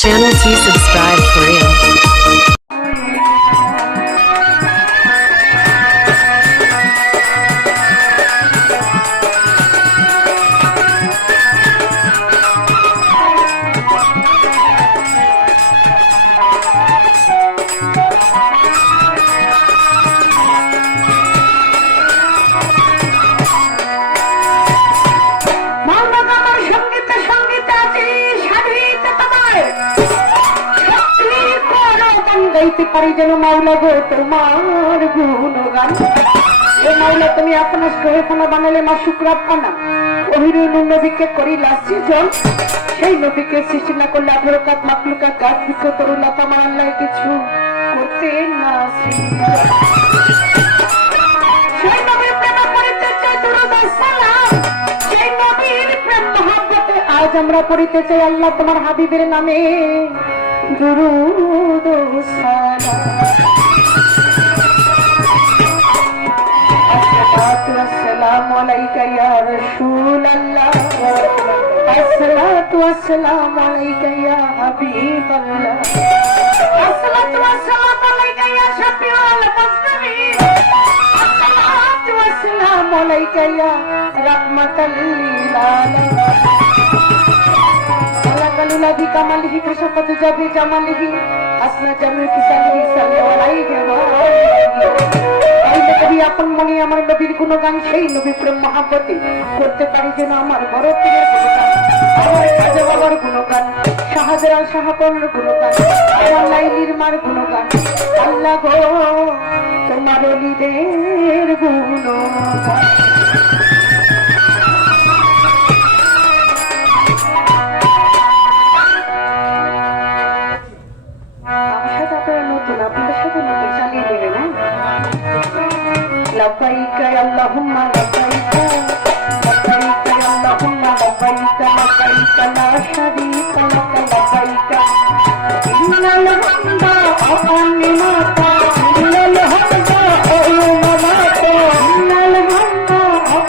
Channel T subscribe for real. গাইতে পারি যেন মাওলা গো তোমার গুণগান। এ মাওলা তুমি আপনার সোহেফানা বানালে মা শুক্রাপানা ওহিরুল নবীকে করিলা সৃজন। সেই নবীকে সৃষ্টি না করলে আফরকাত মাকলুকাত গাছ বৃক্ষ তরুলা তোমার আল্লাহ কিছু করতে না। সেই নবীর প্রেম করিতে চাই দুরূদ ও সালাম। সেই নবীর প্রেম মহব্বতে আজ আমরা পড়িতে চাই আল্লাহ তোমার হাবিবের নামে দুরূদ ও সালাম। আসসালাতু ওয়াসসালামু আলাইকা ইয়া রাসূলুল্লাহ, আসসালাতু ওয়াসসালামু আলাইকা ইয়া হাবিবাল্লাহ, আসসালাতু ওয়াসসালামু আলাইকা ইয়া শাফিউল মুসলিমিন, আসসালাতু ওয়াসসালামু আলাইকা ইয়া রাহমাতাল লিল আলামিন। الذي كماله كشفت جبي جماله أسنا جميع كساله صلى عليه وسلم। কবি আপন মনে আমার নবীর গুণগান সেই নবী প্রেম মহাব্বতে করতে পারি যেন আমার বড় পীরের গুণগান, আমার খাজা বাবার গুণগান, শাহজালাল শাহপনের গুণগান, আমার লাইলির মার গুণগান। আল্লাহ গো তোমার ওলিদের গুণগান। لبيك اللهم لبيك لبيك اللهم لبيك لبيك لا شريك لك لبيك إن الحمد والنعمة إن الحمد والنعمة إن الحمد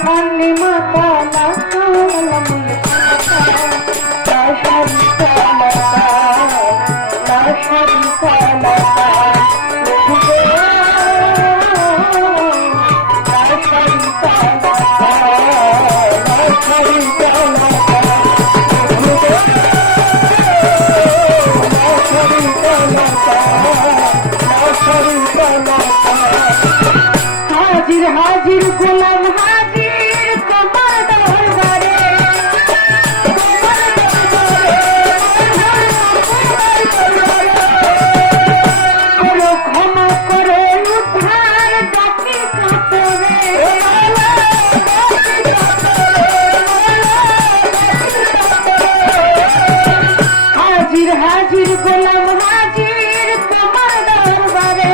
والنعمة لك والملك لا شريك لك لا شريك لك হাজির হাজির গোলাম হাজির তোমার দরবারে, করো ক্ষমা করো উদ্ধার ডাকি কাতরে। হাজির হাজির গোলাম হাজির তোমার দরবারে,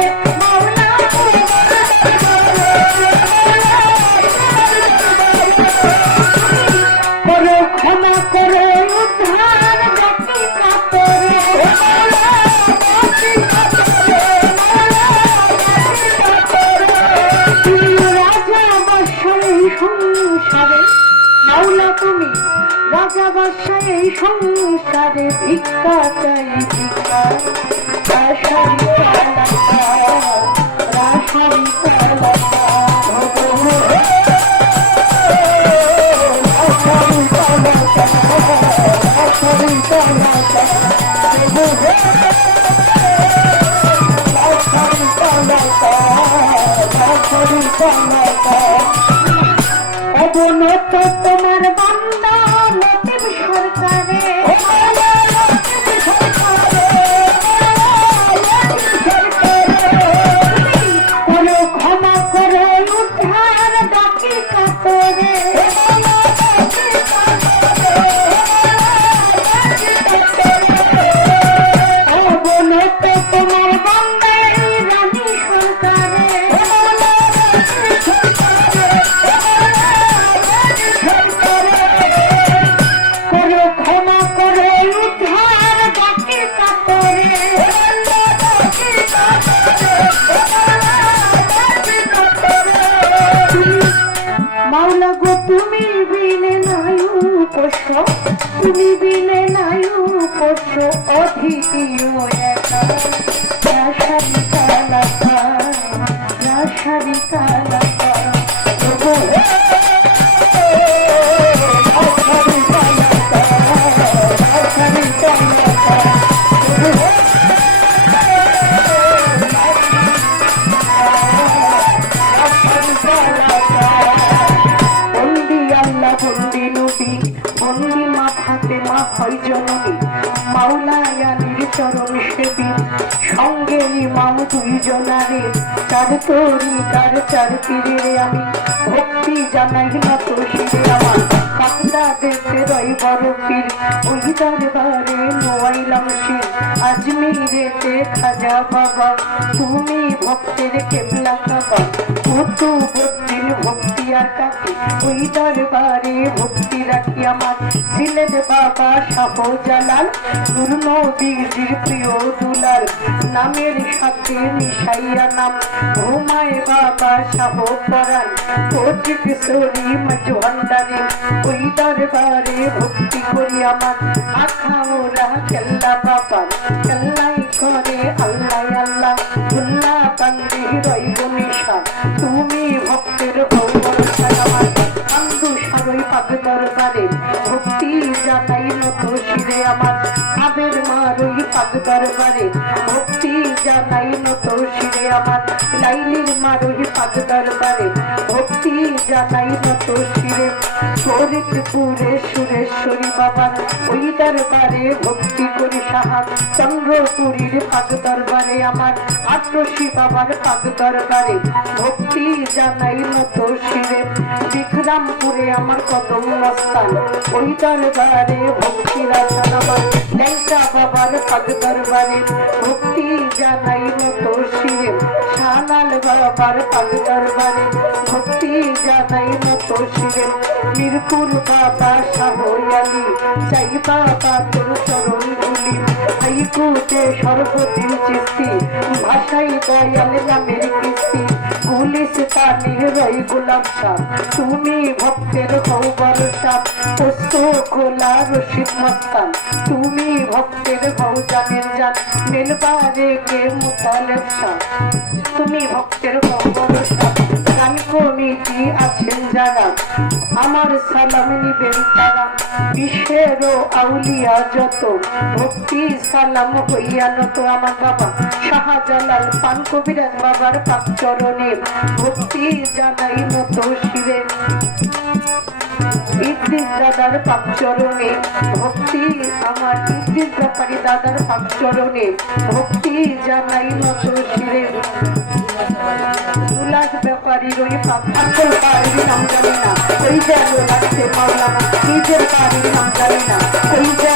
করো ক্ষমা করো উদ্ধার ডাকি কাতরে। রাজা বাদশাহ এই সংসারে মাওলা তুমি রাজা বাদশাহ এই সংসারে ভিক্ষা চাই ভিক্ষা। রাশারি কালাকা রাশারি কালাকা অবনত তোমার বান্দা লতিফ সরকারে, করো ক্ষমা করো উদ্ধার ডাকি কাতরে। অবনত তোমার বান্দা রানী সরকারে, করো ক্ষমা করো উদ্ধার ডাকি কাতরে। মাওলা গো তুমি বিনে নায়ু পোষ, তুমি বিনে নায়ু পোষ, দ্বিতীয় একা রাসারি কালাকা রাসারি কালাকা বন্দি আল্লাহ বন্দি নবী বন্দি মাথাতে মা হয় জননী মাওলায়ানির চরণ সেবী সঙ্গে ইমাম দুইজনারে চার তরি কার চার তীরে আমি ভক্তি জানাই না তো শিরে আমার কাকলা দেশে রই বড় পীর ওই দরবারে নোয়াইলাম শির আজমিরেতে খাজা বাবা তুমি ভক্তের কেবলা কাবা কতু বদ্দিন ভক্তি আর কাকে ওই দরবারে ভক্তি রাখি আমার ছিলেন বাবা শাহ জালাল নূর নবীর প্রিয় দুলাল নামের সাথে মিশাইয়া নাম ঘুমায় বাবা শাহ পরাণ কোটি কিশোরী মজভান্ডারি ওই দরবারে ভক্তি করি আমার আখা ওরা কেল্লা বাবা কেল্লাই করে আল্লাহ আল্লাহ উল্লাহ কান্দি রইব নিশা তুমি ভক্তের ভৌবন আমার কান্দু সারই পাক দরবারে ভক্তি জানাই নত শিরে আমার আবের মারই পাক দরবারে ভক্তি জানাই নত শিরে আমার লাইলির মারই পাক দরবারে ভক্তি জানাই নত শিরে ফরিদপুরে সুরেশ্বরী বাবার ওই দরবারে ভক্তি করি সাহাব চন্দ্রপুরীর পাক দরবারে আমার আট্রসী বাবার পাক দরবারে ভক্তি জানাই নত শিরে বিক্রমপুরে আমার কদম মস্তান ওই দরবারে ভক্তি রাখান আমার ল্যাংটা বাবার পাক দরবারে ভক্তি জানাই নত শিরে শানাল বাবার পাক দরবারে ভক্তি জানাই নত শিরে মিরপুর বাবা শাহয়ালি চাই বাবা তোর চরণ ধুলি হাইকুতে সর্বদিন চিস্তি ভাষাই দয়াল নামের কিস্তি গুলিস্তানির রই গোলাপ সাপ তুমি ভক্তের ভৌবর সাপ পোস্ত খোলা রশিদ মস্তান তুমি ভক্তের ভৌজানের জান মেলবারে কে মুতালেব সাপ তুমি ভক্তের ভৌবর সাপ গান কমিটি আছেন যারা আমার সালাম নিবেন তারা বিশ্বের আউলিয়া যত ভক্তি সালাম হইয়া নত আমার বাবা শাহজালাল পান কবিরাজ বাবার পাক চরণে ভক্তি জানাই নত শিরে ইদ্রিস দাদার পাক চরণে ভক্তি আমার ইদ্রিস ব্যাপারী দাদার পাক চরণে ভক্তি জানাই নত শিরে উল্লাস ব্যাপারীর ওই পাথর পাড়ির নাম জানি না ওই যেন লাগছে মাওলানা নিজের পাড়ির নাম জানি না ওই যেন